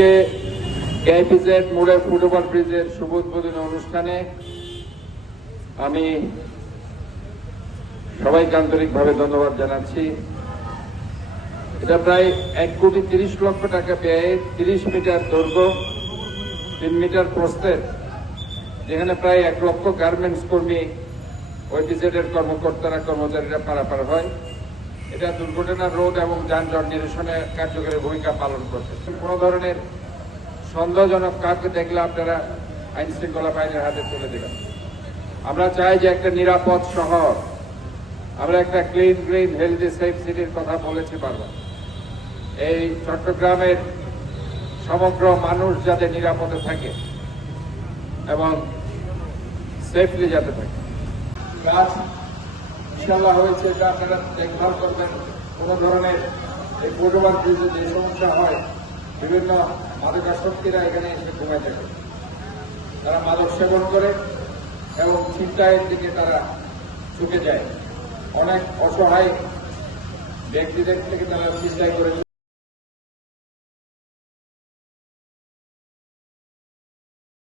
আজকে কেআইপিজেড মোড়ের ফুটওভার ব্রিজের শুভ উদ্বোধনী অনুষ্ঠানে আমি সবাইকে আন্তরিকভাবে ধন্যবাদ জানাচ্ছি। এটা প্রায় 1,30,00,000 টাকা ব্যয়ে 30 মিটার দৈর্ঘ্য 3 মিটার প্রস্থের, যেখানে প্রায় 1 লক্ষ গার্মেন্টস কর্মী ওইপিজেড এর কর্মচারীরা পারাপার হয়। এটা দুর্ঘটনা রোধ এবং যানজট নিরসনে কার্যকরী ভূমিকা পালন করছে। কোনো ধরনের সন্দেহজনক কাজকে দেখলে আপনারা আইন শৃঙ্খলা বাহিনীর হাতে তুলে দেবেন। আমরা চাই যে একটা নিরাপদ শহর, আমরা একটা ক্লিন গ্রিন হেলদি সেফ সিটির কথা বলেছি বারবার। এই চট্টগ্রামের সমগ্র মানুষ যাতে নিরাপদে থাকে এবং সেফলি যাতে থাকে। কাজ ইনশাল্লাহ হয়েছে, এটা আপনারা দেখভাল করবেন। কোনো ধরনের এই ফুটওভার ব্রিজে যে সমস্যা হয়, বিভিন্ন মাদকাসক্তিরা এখানে এসে ঘুমায় থাকে, তারা মাদক সেবন করে এবং ছিনতাইয়ের দিকে তারা ঝুঁকে যায়। অনেক অসহায় ব্যক্তিদের থেকে তারা ছিনতাই করে